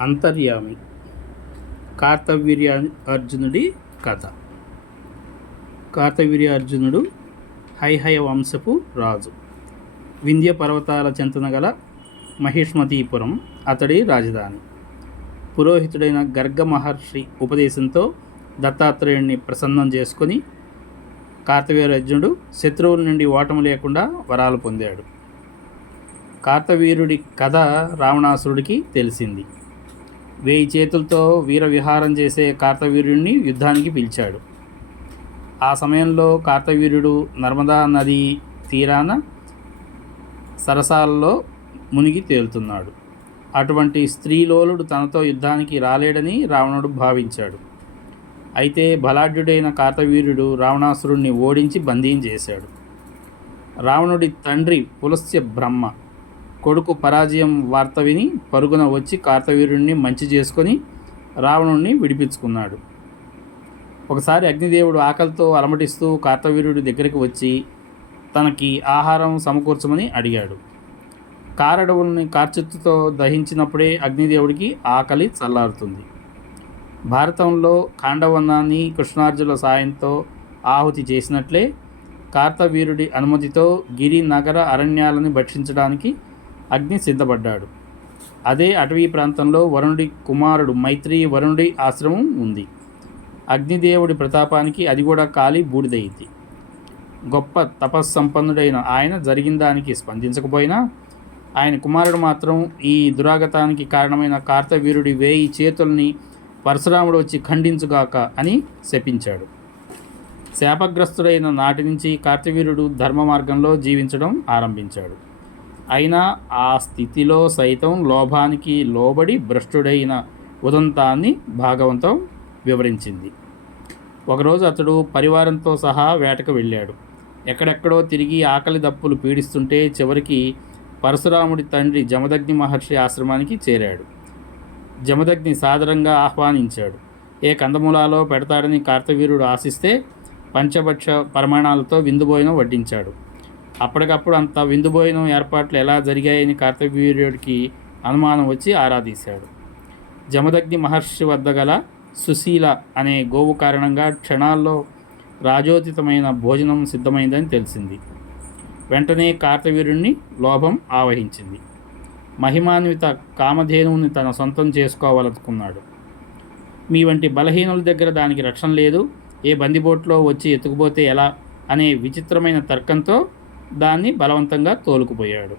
అంతర్యామి. కార్తవీర్య అర్జునుడి కథ. కార్తవీర్య అర్జునుడు హైహయ వంశపు రాజు. వింధ్య పర్వతాల చెంతన గల మహిష్మతీపురం అతడి రాజధాని. పురోహితుడైన గర్గ మహర్షి ఉపదేశంతో దత్తాత్రేయుణ్ణి ప్రసన్నం చేసుకొని కార్తవీర్యార్జునుడు శత్రువుల నుండి ఓటమి లేకుండా వరాలు పొందాడు. కార్తవీరుడి కథ రావణాసురుడికి తెలిసింది. వేయి చేతులతో వీర విహారం చేసే కార్తవీర్యుడిని యుద్ధానికి పిలిచాడు. ఆ సమయంలో కార్తవీర్యుడు నర్మదా నది తీరాన సరసాలలో మునిగి తేలుతున్నాడు. అటువంటి స్త్రీలోలుడు తనతో యుద్ధానికి రాలేడని రావణుడు భావించాడు. అయితే బలాఢ్యుడైన కార్తవీర్యుడు రావణాసురుణ్ణి ఓడించి బందీం చేశాడు. రావణుడి తండ్రి పులస్య బ్రహ్మ కొడుకు పరాజయం వార్త విని పరుగున వచ్చి కార్తవీరుణ్ణి మంచి చేసుకొని రావణుణ్ణి విడిపించుకున్నాడు. ఒకసారి అగ్నిదేవుడు ఆకలితో అలమటిస్తూ కార్తవీర్యుడి దగ్గరికి వచ్చి తనకి ఆహారం సమకూర్చమని అడిగాడు. కారడవుల్ని కార్చిత్తుతో దహించినప్పుడే అగ్నిదేవుడికి ఆకలి చల్లారుతుంది. భారతంలో కాండవన్నాన్ని కృష్ణార్జుల సాయంతో ఆహుతి చేసినట్లే కార్తవీరుడి అనుమతితో గిరి నగర అరణ్యాలను భక్షించడానికి అగ్ని సిద్ధపడ్డాడు. అదే అటవీ ప్రాంతంలో వరుణుడి కుమారుడు మైత్రి వరుణుడి ఆశ్రమం ఉంది. అగ్నిదేవుడి ప్రతాపానికి అది కూడా కాలి బూడిదయింది. గొప్ప తపస్సంపన్నుడైన ఆయన జరిగిన దానికి స్పందించకపోయినా ఆయన కుమారుడు మాత్రం ఈ దురాగతానికి కారణమైన కార్తవీరుడి వేయి చేతుల్ని పరశురాముడు వచ్చి ఖండించుగాక అని శపించాడు. శాపగ్రస్తుడైన నాటి నుంచి కార్తవీరుడు ధర్మ మార్గంలో జీవించడం ఆరంభించాడు. అయినా ఆ స్థితిలో సైతం లోభానికి లోబడి భ్రష్టుడైన ఉదంతాన్ని భాగవంతం వివరించింది. ఒకరోజు అతడు పరివారంతో సహా వేటకు వెళ్ళాడు. ఎక్కడెక్కడో తిరిగి ఆకలి దప్పులు పీడిస్తుంటే చివరికి పరశురాముడి తండ్రి జమదగ్ని మహర్షి ఆశ్రమానికి చేరాడు. జమదగ్ని సాదరంగా ఆహ్వానించాడు. ఏ కందమూలాలో పెడతాడని కార్తవీరుడు ఆశిస్తే పంచభక్ష పరిమాణాలతో విందుబోయిన వడ్డించాడు. అప్పటికప్పుడు అంత విందుబోయిన ఏర్పాట్లు ఎలా జరిగాయని కార్తవీర్యుడికి అనుమానం వచ్చి ఆరాధీశాడు జమదగ్ని మహర్షి వద్ద గల సుశీల అనే గోవు కారణంగా క్షణాల్లో రాజోచితమైన భోజనం సిద్ధమైందని తెలిసింది. వెంటనే కార్తవీరుణ్ణి లోభం ఆవహించింది. మహిమాన్విత కామధేనువుని తన సొంతం చేసుకోవాలనుకున్నాడు. మీ వంటి బలహీనుల దగ్గర దానికి రక్షణ లేదు. ఏ బందిబోట్లో వచ్చి ఎత్తుకుపోతే ఎలా? అనే విచిత్రమైన తర్కంతో దాన్ని బలవంతంగా తోలుకుపోయాడు.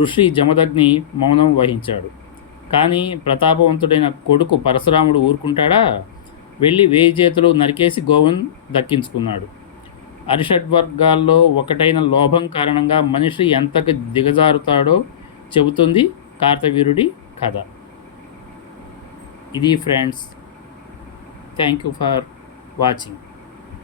ఋషి జమదగ్ని మౌనం వహించాడు. కానీ ప్రతాపవంతుడైన కొడుకు పరశురాముడు ఊరుకుంటాడా? వెళ్ళి వేయి చేతులు నరికేసి గోవును దక్కించుకున్నాడు. అరిషడ్వర్గాల్లో ఒకటైన లోభం కారణంగా మనిషి ఎంతకు దిగజారుతాడో చెబుతుంది కార్తవీరుడి కథ. ఇది friends thank you for watching.